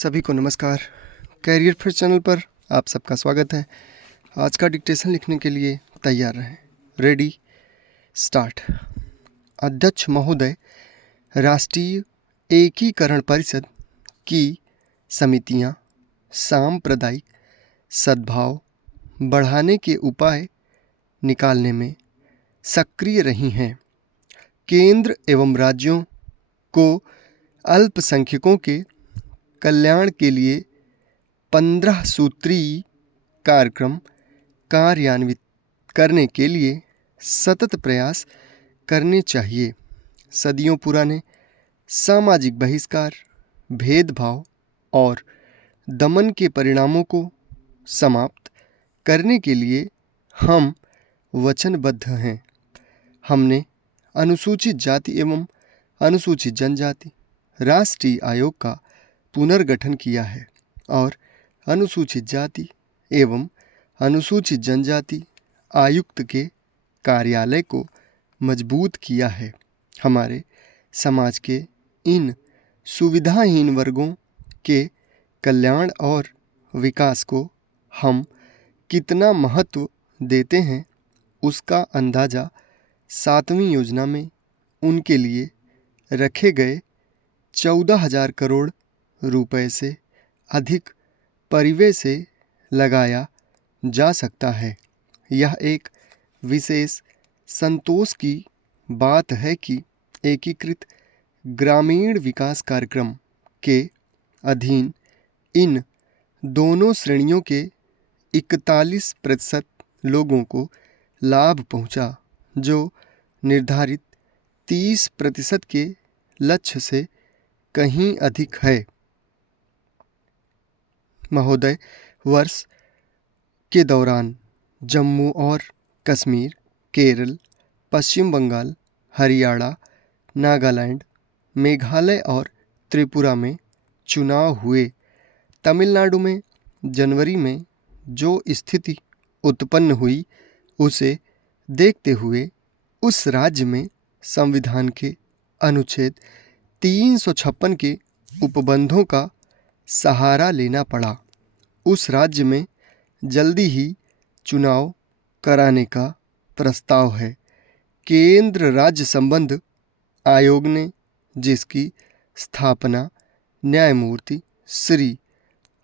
सभी को नमस्कार। कैरियर फिर चैनल पर आप सबका स्वागत है। आज का डिक्टेशन लिखने के लिए तैयार रहें। Ready, start. अध्यक्ष महोदय, राष्ट्रीय एकीकरण परिषद की समितियां सांप्रदायिक सद्भाव बढ़ाने के उपाय निकालने में सक्रिय रही हैं। केंद्र एवं राज्यों को अल्पसंख्यकों के कल्याण के लिए 15 सूत्रीय कार्यक्रम कार्यान्वित करने के लिए सतत प्रयास करने चाहिए। सदियों पुराने सामाजिक बहिष्कार, भेदभाव और दमन के परिणामों को समाप्त करने के लिए हम वचनबद्ध हैं। हमने अनुसूचित जाति एवं अनुसूचित जनजाति राष्ट्रीय आयोग का पुनर्गठन किया है और अनुसूचित जाति एवं अनुसूचित जनजाति आयुक्त के कार्यालय को मजबूत किया है। हमारे समाज के इन सुविधाहीन वर्गों के कल्याण और विकास को हम कितना महत्व देते हैं, उसका अंदाज़ा 7वीं योजना में उनके लिए रखे गए 14,000 करोड़ रुपए से अधिक परिव्यय से लगाया जा सकता है। यह एक विशेष संतोष की बात है कि एकीकृत ग्रामीण विकास कार्यक्रम के अधीन इन दोनों श्रेणियों के 41% लोगों को लाभ पहुंचा, जो निर्धारित 30% के लक्ष्य से कहीं अधिक है। महोदय, वर्ष के दौरान जम्मू और कश्मीर, केरल, पश्चिम बंगाल, हरियाणा, नागालैंड, मेघालय और त्रिपुरा में चुनाव हुए। तमिलनाडु में जनवरी में जो स्थिति उत्पन्न हुई, उसे देखते हुए उस राज्य में संविधान के अनुच्छेद 356 के उपबंधों का सहारा लेना पड़ा। उस राज्य में जल्दी ही चुनाव कराने का प्रस्ताव है। केंद्र राज्य संबंध आयोग ने, जिसकी स्थापना न्यायमूर्ति श्री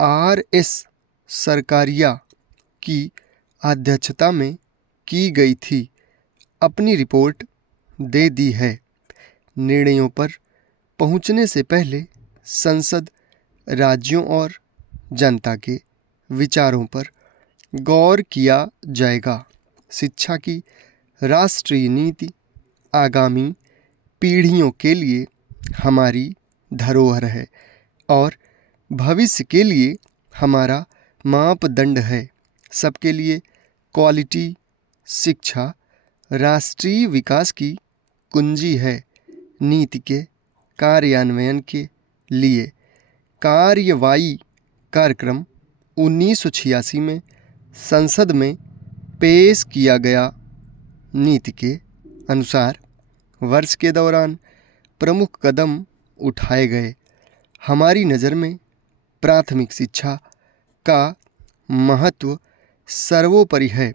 R.S. सरकारिया की अध्यक्षता में की गई थी, अपनी रिपोर्ट दे दी है। निर्णयों पर पहुंचने से पहले संसद राज्यों और जनता के विचारों पर गौर किया जाएगा। शिक्षा की राष्ट्रीय नीति आगामी पीढ़ियों के लिए हमारी धरोहर है और भविष्य के लिए हमारा मापदंड है। सबके लिए क्वालिटी शिक्षा राष्ट्रीय विकास की कुंजी है। नीति के कार्यान्वयन के लिए कार्यवाही कार्यक्रम 1986 में संसद में पेश किया गया। नीति के अनुसार वर्ष के दौरान प्रमुख कदम उठाए गए। हमारी नज़र में प्राथमिक शिक्षा का महत्व सर्वोपरि है।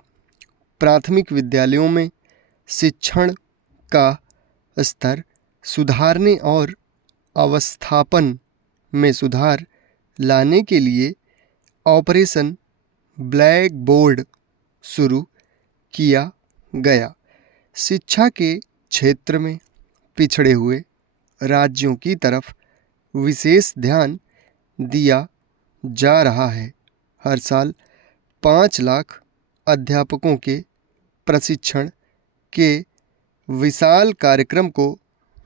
प्राथमिक विद्यालयों में शिक्षण का स्तर सुधारने और अवस्थापन में सुधार लाने के लिए ऑपरेशन ब्लैक बोर्ड शुरू किया गया। शिक्षा के क्षेत्र में पिछड़े हुए राज्यों की तरफ विशेष ध्यान दिया जा रहा है। हर साल 5 लाख अध्यापकों के प्रशिक्षण के विशाल कार्यक्रम को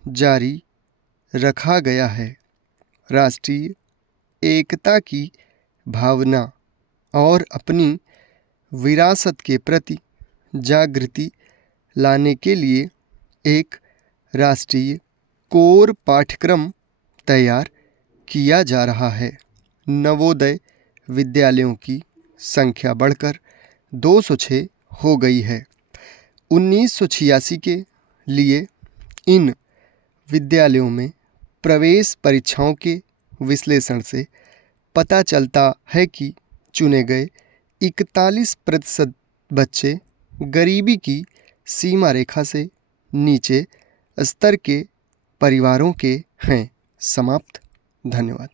जारी रखा गया है। राष्ट्रीय एकता की भावना और अपनी विरासत के प्रति जागृति लाने के लिए एक राष्ट्रीय कोर पाठ्यक्रम तैयार किया जा रहा है। नवोदय विद्यालयों की संख्या बढ़कर 206 हो गई है। 1986 के लिए इन विद्यालयों में प्रवेश परीक्षाओं के विश्लेषण से पता चलता है कि चुने गए 41% बच्चे गरीबी की सीमा रेखा से नीचे स्तर के परिवारों के हैं। समाप्त। धन्यवाद।